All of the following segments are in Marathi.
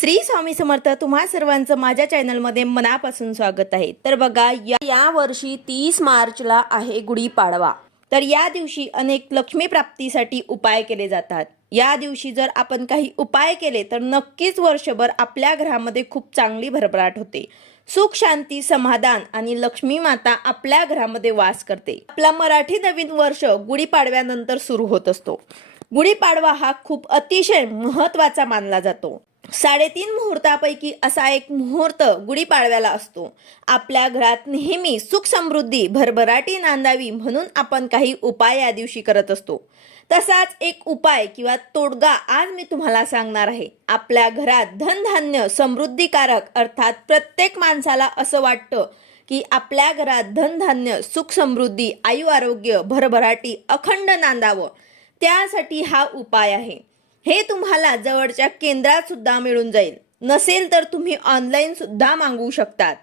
श्री स्वामी समर्थ तुम्हा सर्वांचं माझ्या चॅनलमध्ये मनापासून स्वागत आहे तर बघा या वर्षी तीस मार्चला आहे गुढीपाडवा तर या दिवशी अनेक लक्ष्मी प्राप्तीसाठी उपाय केले जातात या दिवशी जर आपण काही उपाय केले तर नक्कीच वर्षभर आपल्या घरामध्ये खूप चांगली भरभराट होते सुख शांती समाधान आणि लक्ष्मी माता आपल्या घरामध्ये वास करते आपला मराठी नवीन वर्ष गुढीपाडव्यानंतर सुरू होत असतो गुढीपाडवा हा खूप अतिशय महत्त्वाचा मानला जातो साडेतीन मुहूर्तापैकी असा एक मुहूर्त गुढीपाडव्याला असतो आपल्या घरात नेहमी सुख समृद्धी भरभराटी नांदावी म्हणून आपण काही उपाय या दिवशी करत असतो तसाच एक उपाय किंवा तोडगा आज मी तुम्हाला सांगणार आहे आपल्या घरात धनधान्य समृद्धिकारक अर्थात प्रत्येक माणसाला असं वाटतं की आपल्या घरात धनधान्य सुख समृद्धी आयु आरोग्य भरभराटी अखंड नांदावं त्यासाठी हा उपाय आहे हे तुम्हाला जवळच्या केंद्रात सुद्धा मिळून जाईल नसेल तर तुम्ही ऑनलाईन सुद्धा मागवू शकतात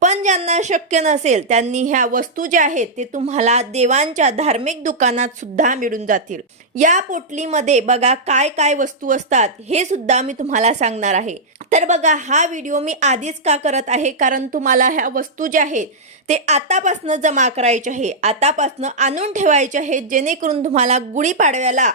पण ज्यांना शक्य नसेल त्यांनी ह्या वस्तू ज्या आहेत ते तुम्हाला देवांच्या धार्मिक दुकानात सुद्धा मिळून जातील या पोटलीमध्ये बघा काय काय वस्तू असतात हे सुद्धा मी तुम्हाला सांगणार आहे तर बघा हा व्हिडिओ मी आधीच का करत आहे कारण तुम्हाला ह्या वस्तू ज्या आहेत ते आतापासनं जमा करायचे आहे आतापासनं आणून ठेवायचे आहे जेणेकरून तुम्हाला गुढीपाडव्याला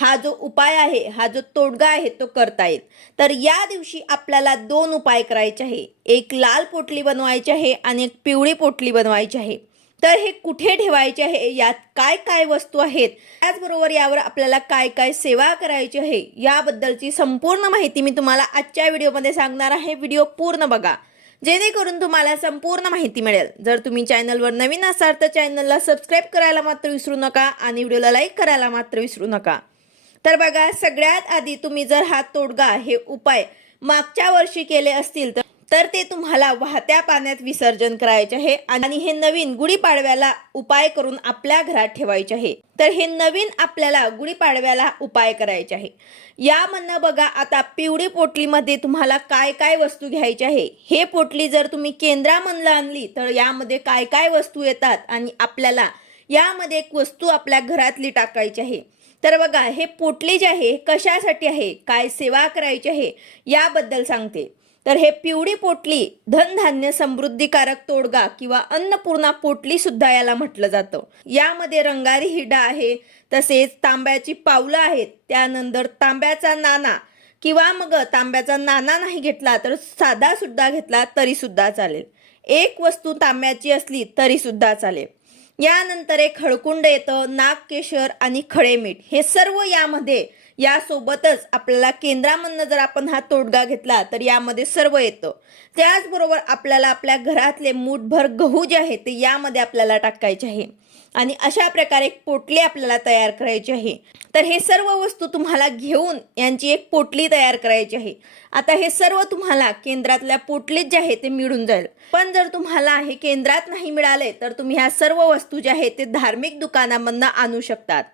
हा जो उपाय आहे हा जो तोडगा आहे तो करता येईल तर या दिवशी आपल्याला दोन उपाय करायचे आहे एक लाल पोटली बनवायची आहे आणि एक पिवळी पोटली बनवायची आहे तर हे कुठे ठेवायचे आहे यात काय काय वस्तू आहेत त्याचबरोबर यावर आपल्याला काय काय सेवा करायची आहे याबद्दलची संपूर्ण माहिती मी तुम्हाला आजच्या व्हिडिओमध्ये सांगणार आहे व्हिडिओ पूर्ण बघा जेणेकरून तुम्हाला संपूर्ण माहिती मिळेल जर तुम्ही चॅनलवर नवीन असाल तर चॅनलला सबस्क्राईब करायला मात्र विसरू नका आणि व्हिडिओला लाईक करायला मात्र विसरू नका तर बघा सगळ्यात आधी तुम्ही जर हा तोडगा हे उपाय मागच्या वर्षी केले असतील तर तर ते तुम्हाला वाहत्या पाण्यात विसर्जन करायचे आहे आणि हे नवीन गुढीपाडव्याला उपाय करून आपल्या घरात ठेवायचे आहे तर हे नवीन आपल्याला गुढीपाडव्याला उपाय करायचे आहे या म्हणणं बघा आता पिवळी पोटलीमध्ये तुम्हाला काय काय वस्तू घ्यायचे आहे हे पोटली जर तुम्ही केंद्रामधलं आणली तर यामध्ये काय काय वस्तू येतात आणि आपल्याला यामध्ये एक वस्तू आपल्या घरातली टाकायची आहे तर बघा हे पोटले जे आहे कशासाठी आहे काय सेवा करायची आहे याबद्दल सांगते तर हे पिवळी पोटली धनधान्य समृद्धीकारक तोडगा किंवा अन्नपूर्णा पोटली सुद्धा याला म्हटलं जातं यामध्ये रंगारी हिडा आहे तसेच तांब्याची पावलं आहेत त्यानंतर तांब्याचा नाना किंवा मग तांब्याचा नाना नाही घेतला तर साधा सुद्धा घेतला तरी सुद्धा चालेल एक वस्तू तांब्याची असली तरी सुद्धा चालेल यानंतर एक खडकुंड येतं नागकेशर आणि खळेमीठ हे सर्व यामध्ये यासोबतच आपल्याला केंद्रामधनं जर आपण हा तोडगा घेतला तर यामध्ये सर्व येतं त्याचबरोबर आपल्याला आपल्या घरातले मूठभर गहू जे आहे ते यामध्ये आपल्याला टाकायचे आहे आणि अशा प्रकारे एक पोटली आपल्याला तयार करायची आहे तर हे सर्व वस्तू तुम्हाला घेऊन यांची एक पोटली तयार करायची आहे आता हे सर्व तुम्हाला केंद्रातल्या पोटलीत जे आहे ते मिळून जाईल पण जर तुम्हाला हे केंद्रात नाही मिळाले तर तुम्ही ह्या सर्व वस्तू ज्या आहेत ते धार्मिक दुकानामधनं आणू शकतात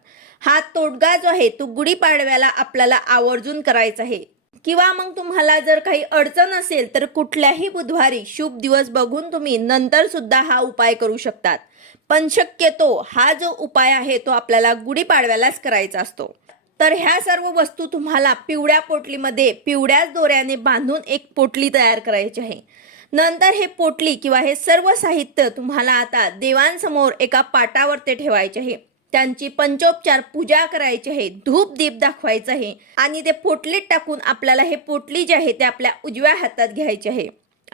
हा तोडगा जो आहे तो गुढीपाडव्याला आपल्याला आवर्जून करायचा आहे किंवा मग तुम्हाला जर काही अडचण असेल तर कुठल्याही बुधवारी शुभ दिवस बघून तुम्ही नंतर सुद्धा हा उपाय करू शकतात पण शक्यतो हा जो उपाय आहे तो आपल्याला गुढीपाडव्यालाच करायचा असतो तर ह्या सर्व वस्तू तुम्हाला पिवळ्या पोटलीमध्ये पिवळ्याच दोऱ्याने बांधून एक पोटली तयार करायची आहे नंतर हे पोटली किंवा हे सर्व साहित्य तुम्हाला आता देवांसमोर एका पाटावर ते ठेवायचे आहे त्यांची पंचोपचार पूजा करायची आहे धूप दीप दाखवायचं आहे आणि ते पोटलीत टाकून आपल्याला हे पोटली जे आहे ते आपल्या उजव्या हातात घ्यायचे आहे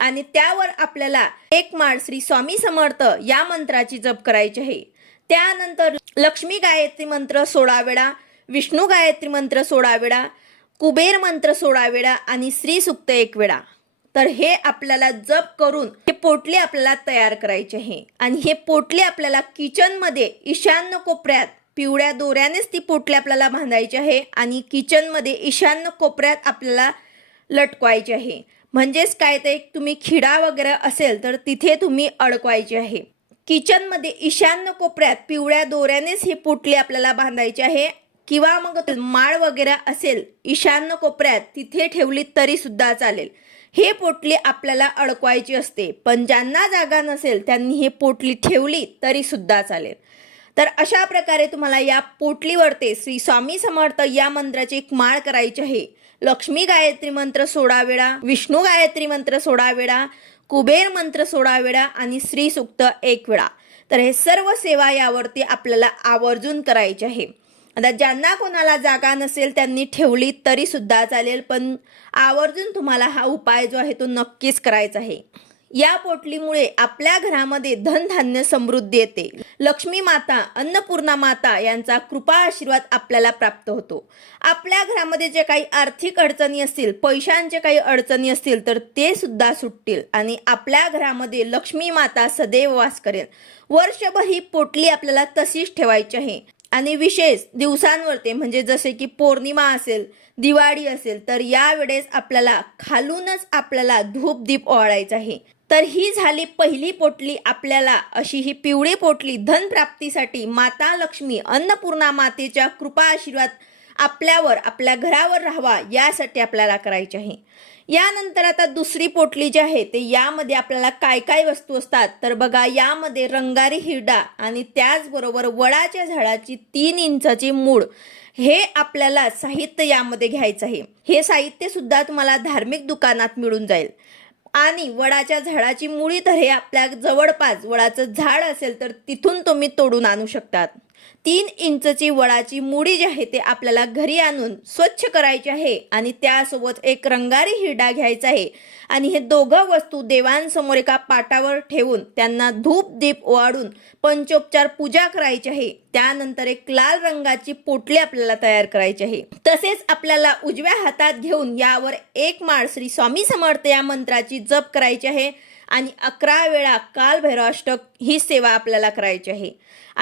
आणि त्यावर आपल्याला एक माळ श्री स्वामी समर्थ या मंत्राची जप करायची आहे त्यानंतर लक्ष्मी गायत्री मंत्र सोळा वेळा विष्णू गायत्री मंत्र सोळा वेळा कुबेर मंत्र सोळा वेळा आणि श्री सुक्त एक वेळा तर हे आपल्याला जप करून हे पोटले आपल्याला तयार करायचे आहे आणि हे पोटले आपल्याला किचनमध्ये ईशान्य कोपऱ्यात पिवळ्या दोऱ्यानेच ती पोटले आपल्याला बांधायची आहे आणि किचनमध्ये ईशान्य कोपऱ्यात आपल्याला लटकवायचे आहे म्हणजेच काय ते तुम्ही खिडा वगैरे असेल तर तिथे तुम्ही अडकवायचे आहे किचनमध्ये ईशान्य कोपऱ्यात पिवळ्या दोऱ्यानेच हे पोटले आपल्याला बांधायचे आहे किंवा मग माळ वगैरे असेल ईशान्य कोपऱ्यात तिथे ठेवली तरी सुद्धा चालेल हे पोटली आपल्याला अडकवायची असते पण ज्यांना जागा नसेल त्यांनी हे पोटली ठेवली तरी सुद्धा चालेल तर अशा प्रकारे तुम्हाला या पोटलीवरती श्री स्वामी समर्थ या मंत्राची एक माळ करायची आहे लक्ष्मी गायत्री मंत्र सोळा वेळा विष्णू गायत्री मंत्र सोळा वेळा कुबेर मंत्र सोळा वेळा आणि श्री सुक्त एक वेळा तर हे सर्व सेवा यावरती आपल्याला आवर्जून करायचे आहे आता ज्यांना कोणाला जागा नसेल त्यांनी ठेवली तरी सुद्धा चालेल पण आवर्जून तुम्हाला हा उपाय जो आहे तो नक्कीच करायचा आहे या पोटलीमुळे आपल्या घरामध्ये धनधान्य समृद्धी येते लक्ष्मी माता अन्नपूर्णा माता यांचा कृपा आशीर्वाद आपल्याला प्राप्त होतो आपल्या घरामध्ये जे काही आर्थिक अडचणी असतील पैशांचे काही अडचणी असतील तर ते सुद्धा सुटतील आणि आपल्या घरामध्ये लक्ष्मी माता सदैव वास करेल वर्षभर ही पोटली आपल्याला तशीच ठेवायची आहे आणि विशेष दिवसांवरती म्हणजे जसे की पौर्णिमा असेल दिवाळी असेल तर यावेळेस आपल्याला खालूनच आपल्याला धूप दीप ओळायचा आहे तर ही झाली पहिली पोटली आपल्याला अशी ही पिवळी पोटली धनप्राप्तीसाठी माता लक्ष्मी अन्नपूर्णा मातेच्या कृपा आशीर्वाद आपल्यावर आपल्या घरावर राहावा यासाठी आपल्याला करायचे आहे यानंतर आता दुसरी पोटली जी आहे ते यामध्ये आपल्याला काय काय वस्तू असतात तर बघा यामध्ये रंगारी हिरडा आणि त्याचबरोबर वडाच्या झाडाची तीन इंचाची मूळ हे आपल्याला साहित्य यामध्ये घ्यायचं आहे हे साहित्य सुद्धा तुम्हाला धार्मिक दुकानात मिळून जाईल आणि वडाच्या झाडाची मुळी तर हे आपल्या जवळपास वडाचं झाड असेल तर तिथून तुम्ही तोडून आणू शकतात तीन इंचची वडाची मुडी जी आहे ते आपल्याला घरी आणून स्वच्छ करायची आहे आणि त्यासोबत एक रंगारी हिरडा घ्यायचा आहे आणि हे दोघं वस्तू देवांसमोर एका पाटावर ठेवून त्यांना धूप दीप ओवाडून पंचोपचार पूजा करायची आहे त्यानंतर एक लाल रंगाची पोटली आपल्याला तयार करायची आहे तसेच आपल्याला उजव्या हातात घेऊन यावर एक माळ श्री स्वामी समर्थ या मंत्राची जप करायची आहे आणि अकरा वेळा कालभैरवाष्टक ही सेवा आपल्याला करायची आहे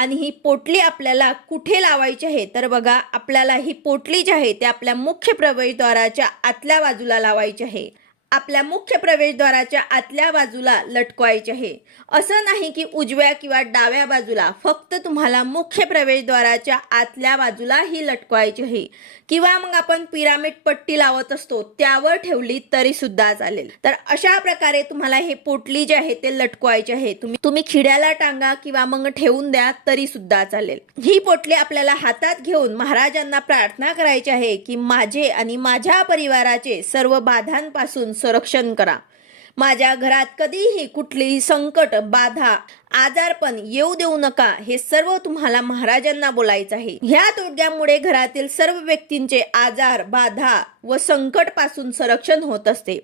आणि ही पोटली आपल्याला कुठे लावायची आहे तर बघा आपल्याला ही पोटली जी आहे ते आपल्या मुख्य प्रवेशद्वाराच्या आतल्या बाजूला लावायची आहे आपल्या मुख्य प्रवेशद्वाराच्या आतल्या बाजूला लटकवायचे आहे असं नाही की उजव्या किंवा डाव्या बाजूला फक्त तुम्हाला मुख्य प्रवेशद्वाराच्या आतल्या बाजूला ही लटकवायची आहे किंवा मग आपण पिरामिड पट्टी लावत असतो त्यावर ठेवली तरी सुद्धा चालेल तर अशा प्रकारे तुम्हाला हे पोटली जे आहे ते लटकवायचे आहे तुम्ही तुम्ही खिड्याला टांगा किंवा मग ठेवून द्या तरी सुद्धा चालेल ही पोटली आपल्याला हातात घेऊन महाराजांना प्रार्थना करायची आहे की माझे आणि माझ्या परिवाराचे सर्व बाधांपासून संरक्षण करा माझ्या घरात कधीही कुठलीही संकट बाधा आजारपण येऊ देऊ नका हे सर्व तुम्हाला महाराजांना बोलायचं आहे ह्या तोडग्यामुळे घरातील सर्व व्यक्तींचे आजार बाधा व संकट पासून संरक्षण होत असते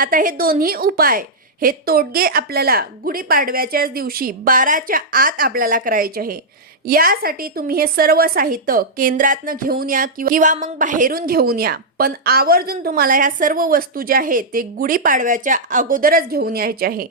आता हे दोन्ही उपाय हे तोडगे आपल्याला गुढीपाडव्याच्याच दिवशी बाराच्या आत आपल्याला करायचे आहे यासाठी तुम्ही हे सर्व साहित्य केंद्रातनं घेऊन या किंवा मग बाहेरून घेऊन या पण आवर्जून तुम्हाला ह्या सर्व वस्तू ज्या आहेत ते गुढीपाडव्याच्या अगोदरच घेऊन यायचे आहे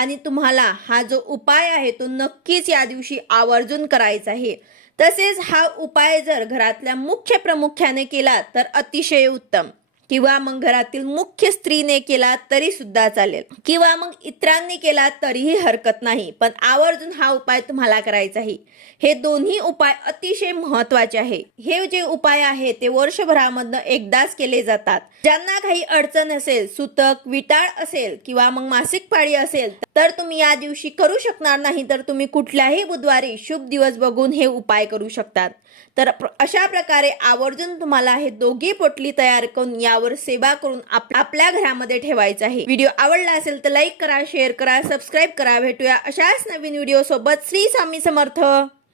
आणि तुम्हाला हा जो उपाय आहे तो नक्कीच या दिवशी आवर्जून करायचा आहे तसेच हा उपाय जर घरातल्या मुख्य प्रमुख्याने केला तर अतिशय उत्तम किंवा मग घरातील मुख्य स्त्रीने केला तरी सुद्धा चालेल किंवा मग इतरांनी केला तरीही हरकत नाही पण आवर्जून हा उपाय तुम्हाला करायचा आहे हे दोन्ही उपाय अतिशय महत्वाचे आहे हे जे उपाय आहे ते वर्षभरामधनं एकदाच केले जातात ज्यांना काही अडचण असेल सुतक विटाळ असेल किंवा मग मासिक पाळी असेल तर तुम्ही या दिवशी करू शकणार नाही तर तुम्ही कुठल्याही बुधवारी शुभ दिवस बघून हे उपाय करू शकतात तर अशा प्रकारे आवर्जून तुम्हाला हे दोघी पोटली तयार करून यावर सेवा करून आपल्या घरामध्ये ठेवायचं आहे व्हिडिओ आवडला असेल तर लाईक करा शेअर करा सबस्क्राईब करा भेटूया अशाच नवीन व्हिडिओ सोबत श्री स्वामी समर्थ